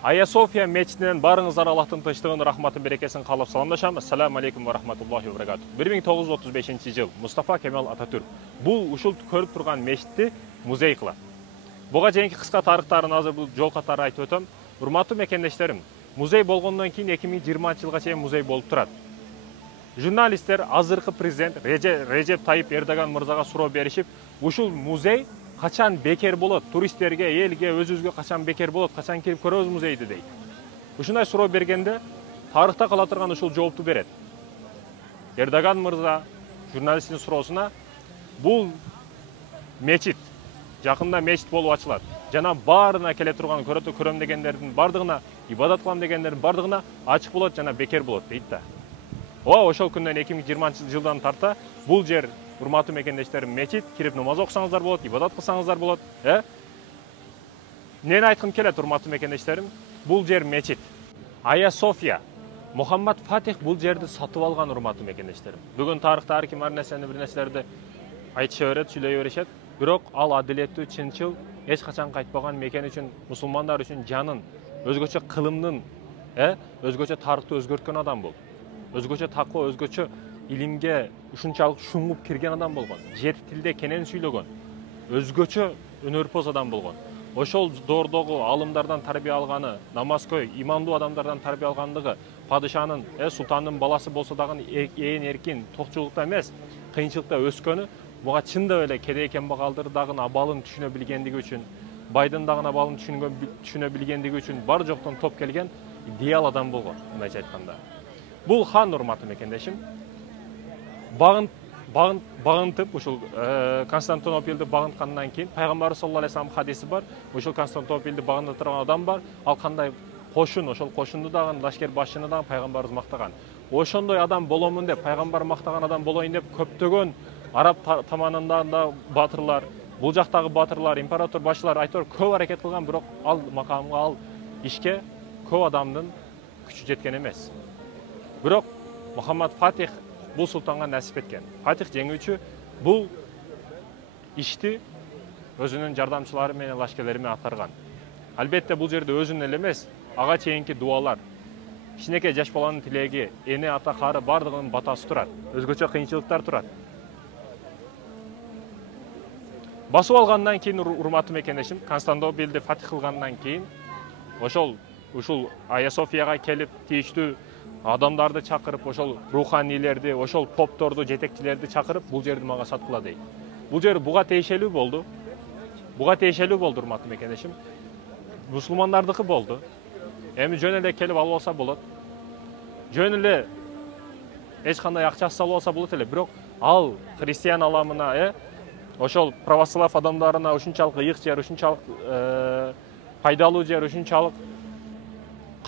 Ая София мечітінен барыңыздар Аллахтың тыныштығын, рахматын, берекесін қалап саламдашам. Ассаламу алейкум ва рахматуллахи ва баракатух. 1935 жыл Мустафа Кемал Ататүрк бұл ушул көріп тұрған мечітті музей қылат. Буга жайынки кыска тарыхтарын азыр бул жол катары айтып өтөм. Урматтуу мекендештерим, музей болгондон кийин 2020-жылга чейин музей болуп турат. Журналисттер азыркы президент Режеп Тайип Эрдоган мырзага суроо беришип, ушул музей качан бекер болот, туристтерге, элге, өзүбүзгө качан бекер болот, качан кирип көрөбүз музейди дейт. Ушундай суроо бергенде тарыхта кала турган ушул жоопту берет. Эрдоган мырза журналисттин суроосуна бул мечит жакында мечит болуп ачылат. Жана баарына келе турган көрөм дегендердин бардыгына, ибадат кылам дегендердин бардыгына ачык болот жана бекер болот дейт да. Ошол күндөн 2020-жылдан тарта бул жер урматтуу мекендештерим мечит, кирип намаз окусаңыздар болот, ибадат кылсаңыздар болот. Эмне айткым келет урматтуу мекендештерим? Бул жер мечит. Ая София Мухаммад Фатих бул жерди сатып алган урматтуу мекендештерим. Бүгүн тарыхта ар ким ар нерсени бир нерселерди айтыша берет, сүйлөй беришет. Бирок ал адилеттүү, чынчыл, эч качан кайтпаган мекен үчүн, мусулмандар үчүн жанын, өзгөчө кылымдын, өзгөчө тарыхты өзгөрткөн адам бул. Өзгөчө такоо, өзгөчө илимге ушунчалык шуңуп кирген адам болгон. 7 тилде кенен сүйлөгөн. Өзгөчө өнөрпоз адам болгон. Ошол доордогу алымдардан тарбия алганы, намазкөй, имандуу адамдардан тарбия алгандыгы, падышанын, султандын баласы болсо дагы ээн эркин, токчулукта эмес, кыйынчылыкта өскөнү, буга чындап эле кедей кембагалдардагы абалын түшүнө билгендиги үчүн, байдын дагы абалын түшүнө билгендиги үчүн бар жоктон топ келген идеал адам болгон, мындайча айтканда. Бул хан, урматтуу мекендешим, багынтып, ушул Константинопольду багынткандан кийин пайгамбар саллаллаху алейхи вассалам хадиси бар. Ушул Константинопольду багынта турган адам бар. Ал кандай кошун, ошол кошунду дагы лашкер башчыны дагы пайгамбарыбыз мактаган. Ошондой адам боломун деп, пайгамбар мактаган адам болоюн деп көптөгөн араб таманынан да батырлар, бул жактагы батырлар, император башчылар айтор көп аракет кылган, бирок ал макамга, ал ишке көп адамдын күчү жеткен эмес. Бирок Мухаммад Фатих бул султанга насип эткен. Фатих жеңүүчү бул ишти өзүнүн жардамчылары менен лашкерлери менен аткарган. Албетте бул жерде өзүнүн эле эмес, ага чейинки дуалар, кичинекей жаш баланын тилеги, эне, ата, кары бардыгынын батасы турат. Өзгөчө кыйынчылыктар турат. Басып алгандан кийин, урматтуу мекендешим, Константинопольду фатих кылгандан кийин ушул Ая Софияга келип тийиштүү адамдарды чакырып, ошол руханийлерди, ошол попторду, жетекчилерди чакырып, бул жерди мага саткыла дейт. Бул жер буга тиешелүү болду. Буга тиешелүү болду, урматтуу мекендешим. Мусулмандардыкы болду. Эми жөн эле келип алып алса болот. Жөн эле эч кандай акчасы салып алса болот эле, бирок ал христиан аламына, ошол православ адамдарына ушунчалык ыйык жер, ушунчалык пайдалуу жер, ушунчалык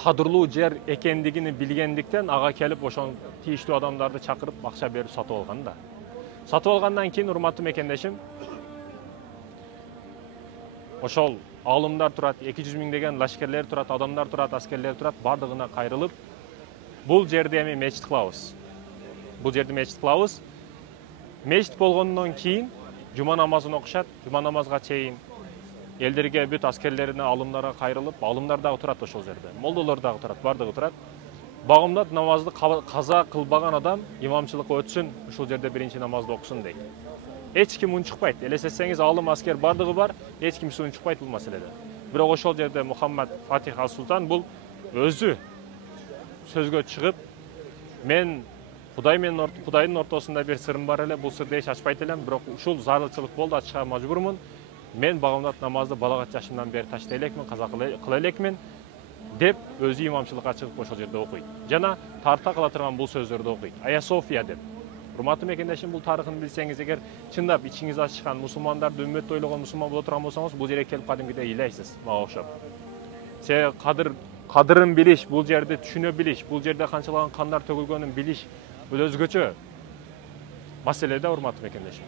кадырлуу жер экендигин билгендиктен ага келип ошол тийиштүү адамдарды чакырып акча берип сатып алган да. Сатып алгандан кийин, урматтуу мекендешим, ошол алымдар турат, 200 миңдеген лашкерлер турат, адамдар турат, аскерлер турат, бардыгына кайрылып, бул жерде эми мечит кылабыз. Бул жерде мечит кылабыз. Мечит болгондон кийин жума намазын окушат, жума намазга чейин элдерге бүт аскерлерине, алымдарга кайрылып, алымдар дагы турат ошол жерде. Молдолор дагы турат, бардыгы турат. Багымдат намазды каза кылбаган адам имамчылыкка өтсүн, ушул жерде биринчи намазды окусун дейт. Эч ким унчукпайт. Элестетсеңиз, алым, аскер бардыгы бар, эч ким унчукпайт бул маселеде. Бирок ошол жерде Мухаммад Фатих ал-Султан бул өзү сөзгө чыгып, мен Кудайдын ортосунда бир сырым бар эле, бул сырды эч ачпайт элем, бирок ушул зарылчылык болду, ачышка мажбурмун. Мен багымдат намазды балагат жашымдан бери таштай элекмин, каза кыла элекмин деп өзү имамчылыкка чыгып ошол жерде окуйт. Жана тарта кыла турган бул сөздөрдү окуйт. Ая София деп. Урматтуу мекендешим, бул тарыхын билсеңиз, эгер чындап ичиңиз ачышкан, мусулмандарды үммөттү ойлогон мусулман боло турган болсоңуз, бул жерге келип кадимгидей ыйлайсыз, мага окшоп. Кадырын билиш, бул жерди түшүнө билиш, бул жерде канчалаган кандар төгүлгөнүн билиш, бул өзгөчө маселе да, урматтуу мекендешим.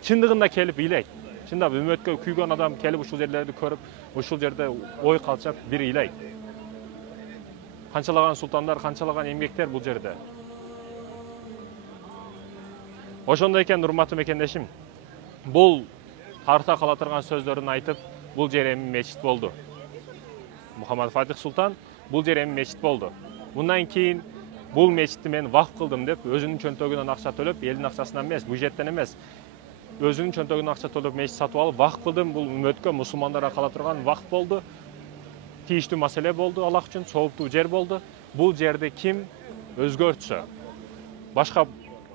Чындыгында келип ыйлайт. Чындап үммөткө күйгөн адам келип ушул жерлерди көрүп, ушул жерде ой калчап бир ыйлайт. Канчалаган султандар, канчалаган эмгектер бул жерде. Ошондой экен, урматтуу мекендешим, бул тарта кала турган сөздөрүн айтып, бул жер эми мечит болду. Muhammad Fatih Sultan бул жер эми мечит болду. Мындан кийин бул мечитти мен вакф кылдым деп өзүнүн чөнтөгүнөн акча төлөп, элдин акчасынан эмес, бюджеттен эмес, өзүнүн чөнтөгүнөн акча төлөп мечит сатып алып вакф кылдым. Бул үммөткө, мусулмандарга кала турган вакф болду. Тийиштүү маселе болду, Аллах үчүн сооптуу жер болду. Бул жерди ким өзгөртсө, башка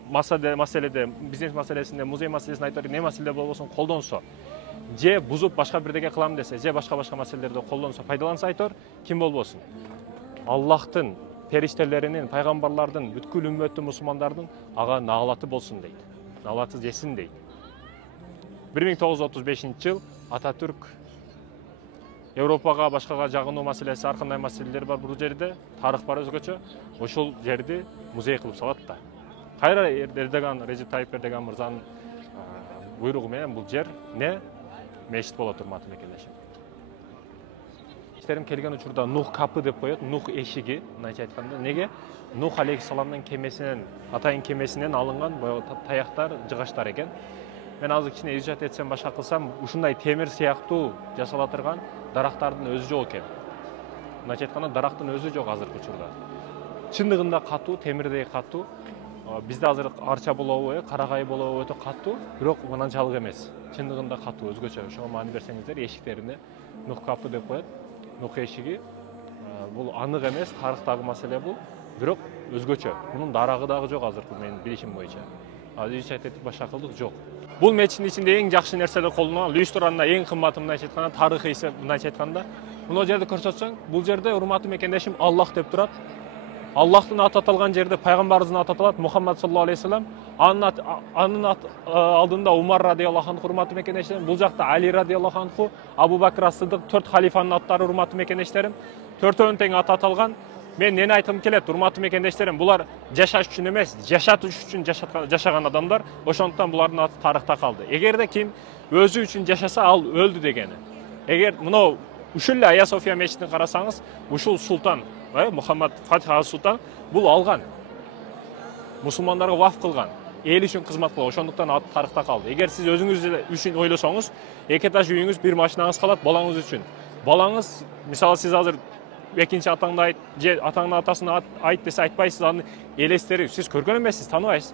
маселеде, бизнес маселесинде, музей маселесинде айтор, не маселе болбосун колдонсо, же бузуп башка бирдеге кылам десе, же башка маселелерди колдонсо, пайдаланса айтор, ким болбосун. Аллахтын, периштелеринин, пайгамбарлардын, бүткүл үммөттүн, мусулмандардын ага наалаты болсун дейт. Наалаты жесин дейт. 1935-жыл Ататүрк Европага, башкага жагынуу маселеси, ар кандай маселелер бар бул жерде, тарых бар өзгөчө. Ошол жерди музей кылып салат да. Кайра Эрдоган, Режеп Тайип Эрдоган мырзанын буйругу менен бул жер не мечит болот, урматтуу мекендешим. Иштерим келген учурда Нух капы деп коет, Нух эшиги, мындайча айтканда. Неге? Нух алейхиссаламдын кемесинен, атайын кемесинен алынган таяктар, жыгачтар экен. Мен азыр кичине изжат этсем, башка кылсам, ушундай темир сыяктуу жасала турган дарактардын өзү жок экен. Мындайча айтканда, дарактын өзү жок азыркы учурда. Чындыгында катуу, темирдей катуу. Бизде азыр арча болобу, карагай болобу өтө катуу, бирок мынанчалык эмес. Чындыгында катуу, өзгөчө. Ошого маани берсеңиздер, эшиктерине Нух капы деп коет. Нух эшиги бул анык эмес, тарыхтагы маселе бул, бирок өзгөчө. Мунун дарагы дагы жок азыркы менин билишим боюнча. Азыр айтып башка кылдык жок. Бул мечиттин ичинде эң жакшы нерселер колдонулган, Люйсторанда эң кымбаты, мындайча айтканда, тарыхый мындайча айтканда, мына жерди көрсөтсөң, бул жерде урматтуу мекендешим Аллах деп турат. Аллахтын аты аталган жерде пайгамбарыбыздын аты аталат, Мухаммад саллаллаху алейхи вассалам. Анын алдында Умар радиаллаху анху, урматтуу мекендештерим. Бул жакта Али радиаллаху анху, Абу Бакр ас-Сыдык, 4 халифанын аттары, урматтуу мекендештерим. Төртөөнүн тең аты аталган. Мен нени айткым келет, урматтуу мекендештерим, булар жашаш үчүн эмес, жашатыш үчүн жашаган адамдар, ошондуктан булардын аты тарыхта калды. Эгерде ким өзү үчүн жашаса, ал өлдү дегени. Эгер мына ушул эле Ая София мечитин карасаңыз, ушул султан, Мухаммад Фатих Султан бул алган. Мусулмандарга вакф кылган. Эл үчүн кызмат кылган. Ошондуктан аты тарыхта калды. Эгер сиз өзүңүз үчүн ойлосоңуз, эки этаж үйүңүз, бир машинаңыз калат балаңыз үчүн. Балаңыз, мисалы сиз азыр экинчи атаңды айт, же атаңдын атасына айт десе айтпайсыз, аны элестери сиз көргөн эмессиз, тааныбайсыз.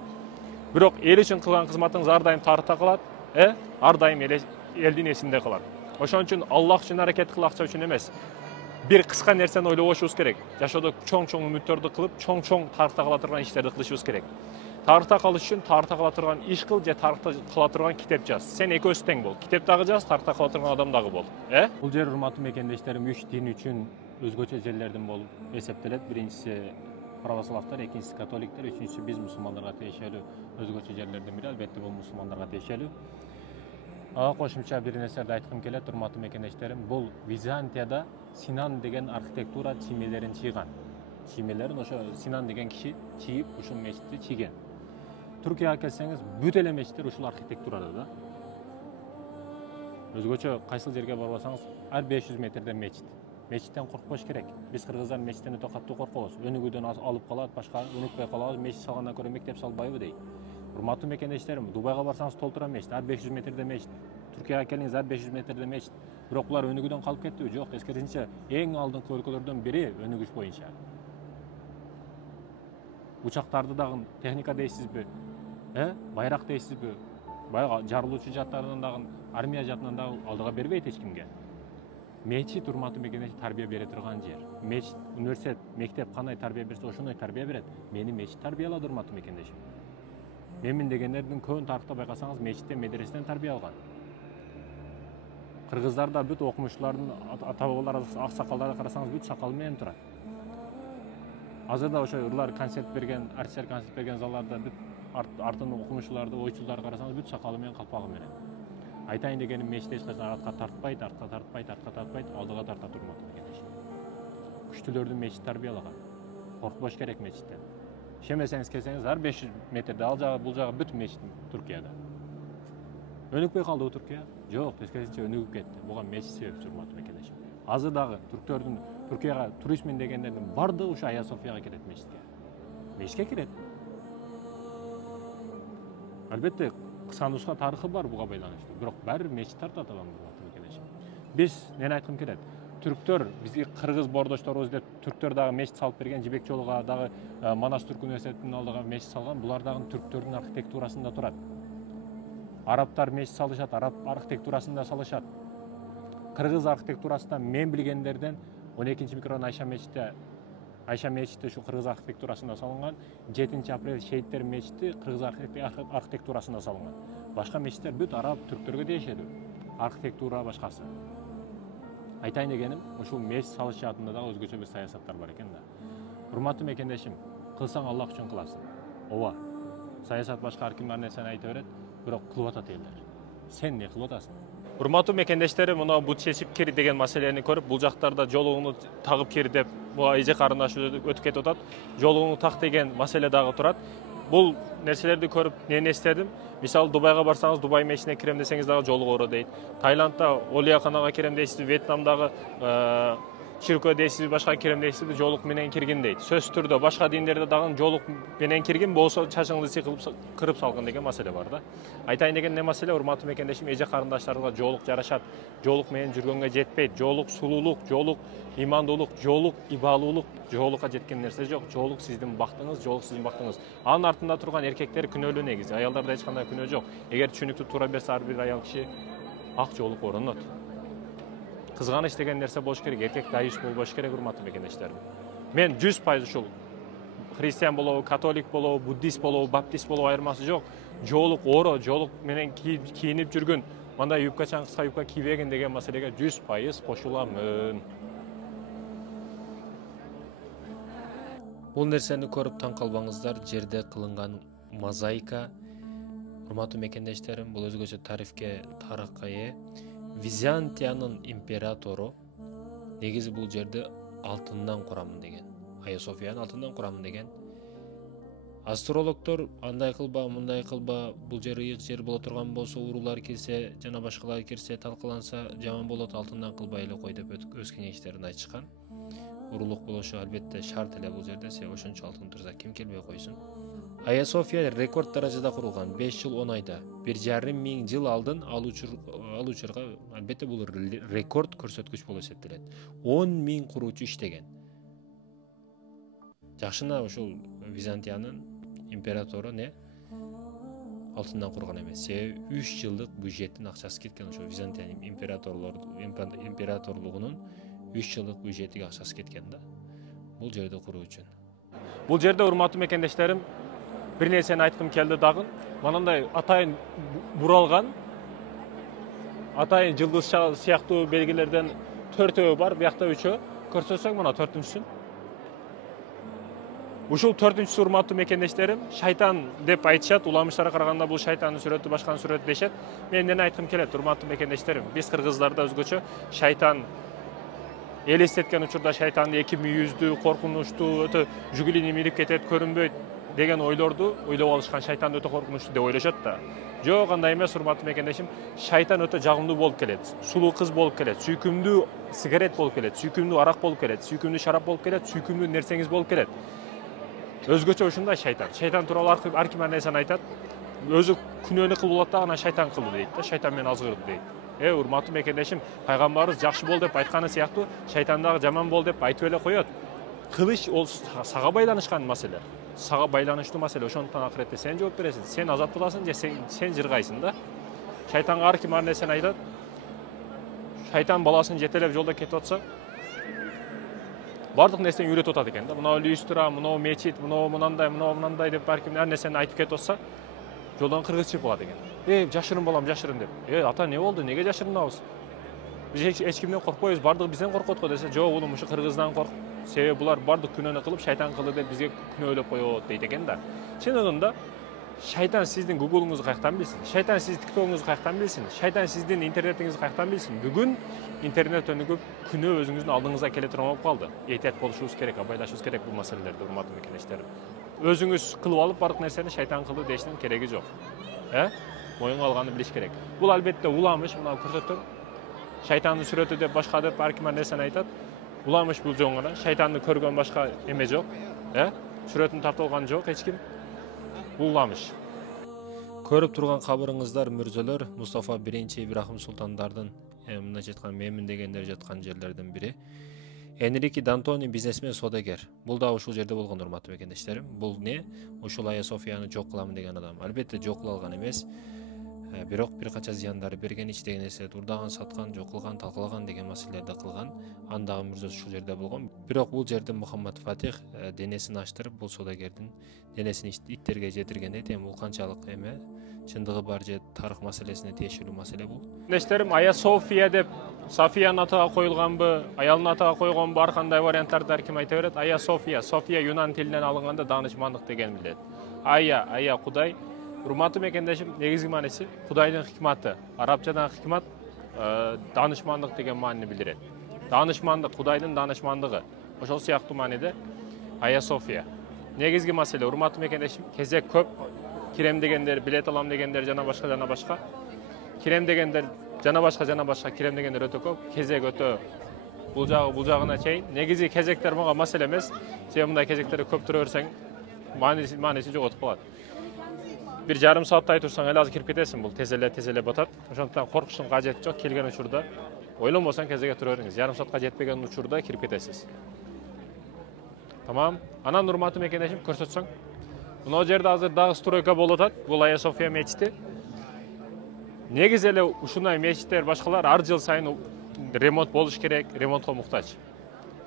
Бирок эл үчүн кылган кызматыңыз ар дайым тарыхта калат, ар дайым элдин эсинде калат. Ошон үчүн Аллах үчүн аракет кыл, акча үчүн эмес. Бир кыска нерсени ойлобошубуз керек. Жашоодо чоң-чоң үмүттөрдү кылып, чоң-чоң тарыхта кала турган иштерди кылышыбыз керек. Тарыхта калыш үчүн тарыхта кала турган иш кыл, же тарыхта кала турган китеп жаз. Сен экөөсү тең бол. Китеп дагы жаз, тарыхта кала турган адам дагы бол. Бул жер, урматтуу мекендештерим, 3 дин үчүн өзгөчө жерлерден болуп эсептелет. Биринчиси православтар, экинчиси католиктер, үчүнчүсү биз мусулмандарга тиешелүү өзгөчө жерлердин бири, албетте бул мусулмандарга тиешелүү. Ага кошумча бир нерсени айткым келет, урматтуу мекендештерим. Бул Византияда Синан деген архитектура чиймелерин чыйган. Чиймелерин ошо Синан деген киши чийип, ушул мечитти чийген. Түркияга келсеңиз, бүт эле мечиттер ушул архитектурада да. Өзгөчө кайсыл жерге барбасаңыз, ар 500 метрден мечит. Мечиттен коркпош керек. Биз кыргыздар мечиттен өтө катуу коркобуз. Өнүгүүдөн алып калат, башка өнүкпөй калабыз, мечит салгандан көрө мектеп салбайбы дейт. Урматтуу мекендештерим, Дубайга барсаңыз толтура мечит, ар 500 метрде мечит. Түркияга келиңиз, ар 500 метрде мечит. Бирок булар өнүгүүдөн калып кеттиби? Жок, тескерисинче эң алдыңкы өлкөлөрдөн бири өнүгүш боюнча. Учактарды дагы техника дейсизби? Байрак дейсизби? Баягы жарылуучу жаттарынан дагы, армия жатынан дагы алдыга бербейт эч кимге. Мечит, урматтуу мекендештерим, тарбия бере турган жер. Мечит, университет, мектеп кандай тарбия берсе, ошондой тарбия берет. Мени мечит тарбиялады, урматтуу мекендешим. Менин дегендердин көбүн тарыхта байкасаңыз, мечиттен, медреседен тарбия алган. Кыргыздарда бүт окумуштуулардын ата-бабалар, аксакалдарды карасаңыз, бүт сакалы менен турат. Азырда ошо ырлар концерт берген, артисттер концерт берген залдарда бүт артын окумуштууларды, ойчулдарды карасаңыз, бүт сакалы менен, калпагы менен. Айтайын дегеним, мечит эч качан артка тартпайт, алдыга тартат, урматтуу мекендешим. Күчтүүлөрдүн мечит тарбиялаган. Коркпош керек мечиттен. Ишенбесеңиз келсеңиз, ар 500 метрде ал жагы, бул жагы бүт мечит Түркияда. Өнүкпөй калдыбы Түркия? Жок, тескерисинче өнүгүп кетти. Буга мечит себепчи, урматтуу мекендешим. Азыр дагы түрктөрдүн Түркияга туризмин дегендердин бардыгы ушу Ая Софияга келет, мечитке. Мечитке кирет. Албетте, кыска нуска тарыхы бар буга байланыштуу. Бирок баары мечит тартат адамды, урматтуу мекендешим. Биз нени айткым келет? түрктөр бизге кыргыз боордошторубуз деп түрктөр дагы мечит салып берген, Жибек Жолуга дагы Манас Түрк университетинин алдыга мечит салган. Булар дагы түрктөрдүн архитектурасында турат. Арабтар мечит салышат, араб архитектурасында салышат. Кыргыз архитектурасында мен билгендерден 12 микрорайон Айша мечити ушу кыргыз архитектурасында салынган. 7 апрель Шейиттер мечити кыргыз архитектурасында салынган. Башка мечиттер бүт араб түрктөргө тиешелүү. Архитектура башкасы. Айтайын дегеним, ушул мечит салыш жаатында дагы өзгөчө бир саясаттар бар экен да. Урматтуу мекендешим, кылсаң Аллах үчүн кыласың. Ооба. Саясат башка ар ким бар нерсени айтып берет, бирок кылып атат элдер. Сен не кылып атасың? Урматтуу мекендештерим, мына бут чечип кир деген маселени көрүп, бул жактарда жолугуңду тагып кир деп, буга эже карындаш өтүп кетип атат. Жолугуңду так деген маселе дагы турат. Бул нерселерди көрүп, эмне эстедим? Мисалы Дубайга барсаңыз, Дубай мечитине кирем десеңиз дагы жолугу дейт. Таиландда Олияканага кирем дейсиз, Вьетнамдагы Чиркө дейсиз, башка кирем дейсиз, жолук менен киргин дейт. Сөзсүз түрдө башка диндерде дагы жолук менен киргин болсо чачыңызды сыйкылып кырып салгын деген маселе бар да. Айтайын деген не маселе, урматтуу мекендешим, эже карындаштарга жолук жарашат. Жолук менен жүргөнгө жетпейт. Жолук сулуулук, жолук имандуулук, жолук ибалуулук, жолукка жеткен нерсе жок. Жолук сиздин бактыңыз, жолук сиздин бактыңыз. Анын артында турган эркектер күнөөлүү негизи. Аялдарда эч кандай күнөө жок. Эгер түшүнүктүү туура берсе, ар бир аял киши ак жолук орнот. Кызганыч деген нерсе болуш керек, эркек дайыш болбош керек, урматтуу мекендештерим. Мен 100% ушул христиан болобу, католик болобу, буддист болобу, баптист болобу айырмасы жок. Жолук оро, жолук менен кийинип жүргөн, мындай юбкачан кыска юбка кийбегин деген маселеге 100% кошуламын. Бул нерсени көрүп таң калбаңыздар, жерде кылынган мозаика. Урматтуу мекендештерим, бул өзгөчө тарыхка ээ. Византиянын императору негизи бул жерди алтындан курамын деген. Айя Софияны алтындан курамын деген. Астрологдор андай кылба, мындай кылба, бул жер ыйык жер боло турган болсо, уруулар кирсе, жана башкалар кирсе, талкаланса жаман болот, алтындан кылбай эле кой деп өз кеңештерин айтышкан. Урулук болушу албетте шарт эле бул жерде, себеби ошончо алтын турса ким келбей койсун. Айя София рекорд даражада курулган, 5 жыл 10 айда. 1,5 миң жыл алдын ал учурга албетте бул рекорд көрсөткүч болуп эсептелет. 10 миң куруучу иштеген. Жакшына ушул Византиянын императору алтындан курган эмес. Себеби 3 жылдык бюджеттин акчасы кеткен, ошо Византиянын императорлугунун 3 жылдык бюджеттик акчасы кеткен да. Бул жерди куруу үчүн. Бул жерде урматтуу мекендештерим, бир нерсени айткым келди дагы. Манандай атайын буралган, атайын жылдыз сыяктуу белгилерден 4-өө бар, биякта 3-өө. Көрсөтсөң мына 4-үнчүсүн. Ушул 4-үнчүсү урматтуу мекендештерим, шайтан деп айтышат. Уламыштарга караганда бул шайтандын сүрөтү, башканын сүрөтү дешет. Мен эмнени айткым келет, урматтуу мекендештерим? Биз кыргыздарда өзгөчө шайтан элестеткен учурда шайтанды эки мүйүздүү, коркунучтуу, өтө жүгүлүнүп минип кетет, көрүнбөйт деген ойлорду ойлоп алышкан. Шайтан өтө коркунучтуу деп ойлошот да. Жок, андай эмес, урматтуу мекендешим. Шайтан өтө жагымдуу болуп келет. Сулуу кыз болуп келет, сүйкүмдүү сигарет болуп келет, сүйкүмдүү арак болуп келет, сүйкүмдүү шарап болуп келет, сүйкүмдүү нерсеңиз болуп келет. Өзгөчө ушундай шайтан. Шайтан тууралуу ар ким ар нерсени айтат. Өзү күнөөнү кылып алат да, анан шайтан кылды дейт да, шайтан менен азгырды дейт. Урматтуу мекендешим, пайгамбарыбыз жакшы бол деп айтканы сыяктуу, шайтан дагы жаман бол деп айтып эле коет. Кылыч ол сага байланышкан маселе. Сага байланыштуу маселе. Ошондуктан акыретте сен жооп бересиң. Сен азат боласың же сен жыргайсың да. Шайтанга ар ким ар нерсени айтат. Шайтан баласын жетелеп жолдо кетип атса, бардык нерсени үйрөтүп атат экен да. Мына люстра, мына мечит, мына мынандай деп ар ким ар нерсени айтып кетип атса, жолдон кыргыз чыгып калат экен. Жашырын балам, жашырын деп. Ата не болду? Неге жашырынабыз? Биз эч кимден коркпойбуз, бардыгы бизден коркот го десе, жок, улум ушу кыргыздан корк. Себеби булар бардык күнөөнү кылып, шайтан кылды деп бизге күнөөлөп коет дейт экен да. Чынында шайтан сиздин Google'уңузду каяктан билсин? Шайтан сиздин TikTok'уңузду каяктан билсин? Шайтан сиздин интернетиңизди каяктан билсин? Бүгүн интернет өнүгүп, күнөө өзүңүздүн алдыңызга келе турган болуп калды. Этият болушубуз керек, абайлашыбыз керек бул маселелерде, урматтуу мекендештерим. Өзүңүз кылып алып бардык нерсени шайтан кылды дештин кереги жок. Моюнга алганды билиш керек. Бул албетте уламыш, мына көрсөтөм. Шайтандын сүрөтү деп башка деп ар ким ар нерсени айтат. Уламыш бул жөн гана. Шайтанды көргөн башка эме жок. Сүрөтүн тартып алган жок эч ким. Бул уламыш. Көрүп турган кабырыңыздар мүрзөлөр, Мустафа 1-Ибрахим султандардын мына жаткан менмин дегендер жаткан жерлердин бири. Энрике Д'Антони бизнесмен, содагер. Бул да ушул жерде болгон, урматтуу мекендештерим. Бул не? Ушул Айя Софияны жок кылам деген адам. Албетте жок кыла алган эмес. Бирок бир канча зыяндары берген, иштеген нерселерди урдаган, саткан, жок кылган, талкалаган деген маселелерди кылган. Андагы мүрзөсү ушул жерде болгон. Бирок бул жерде Мухаммад Фатих денесин аштырып, бул содагердин денесин иттерге жетиргенде, эми бул канчалык эме чындыгы бар же тарых маселесине тиешелүү маселе бул. Мекендештерим, Айя София деп Софиянын атыга коюлганбы, аялдын атыга койгонбу, ар кандай варианттарды ар ким айта берет. Айя София, София юнан тилинен алынганда даанышмандык деген билет. Айя Кудай. Урматтуу мекендешим, негизги мааниси Кудайдын хикматы. Арабчадан хикмат даанышмандык деген маанини билдирет. Даанышмандык, Кудайдын даанышмандыгы. Ошол сыяктуу мааниде Айя София. Негизги маселе, урматтуу мекендешим, кезек көп. Кирем дегендер, билет алам дегендер, жана башка. Кирем дегендер, жана башка, кирем дегендер өтө көп. Кезек өтө бул жагына чейин. Негизи кезектер мага маселе эмес. Сен мындай кезектерди көп тура берсең, мааниси жоготуп калат. Bir жарым сааттай турсаң эле азыр кирип кетесиң, бул тез эле батат. Ошондуктан коркуштун кажети жок. Келген учурда ойлонбосоң кезекке тура бериңиз. Жарым саатка жетпеген учурда кирип кетесиз. Тамам. Анан урматтуу мекендешим, көрсөтсөң. Мына жерде азыр дагы стройка болуп атат. Бул Айя София мечити. Негизи эле ушундай мечиттер башкалар ар жыл сайын ремонт болуш керек, ремонтко муктаж.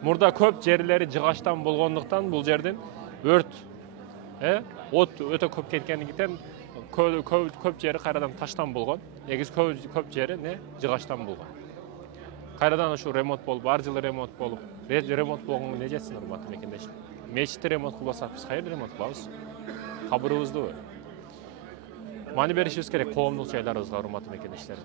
Мурда көп жерлери жыгачтан болгондуктан бул жердин өрт от өтө көп кеткендиктен көп жери кайрадан таштан болгон. Негизи көп жери жыгачтан болгон. Кайрадан ушу ремонт болуп, ар жылы ремонт болуп, ремонт болгонго не жетсин, урматтуу мекендешим. Мечитти ремонт кылбасак биз кайерде ремонт кылабыз? Кабырыбызды маани беришибиз керек коомдук жайларыбызга, урматтуу мекендештерим.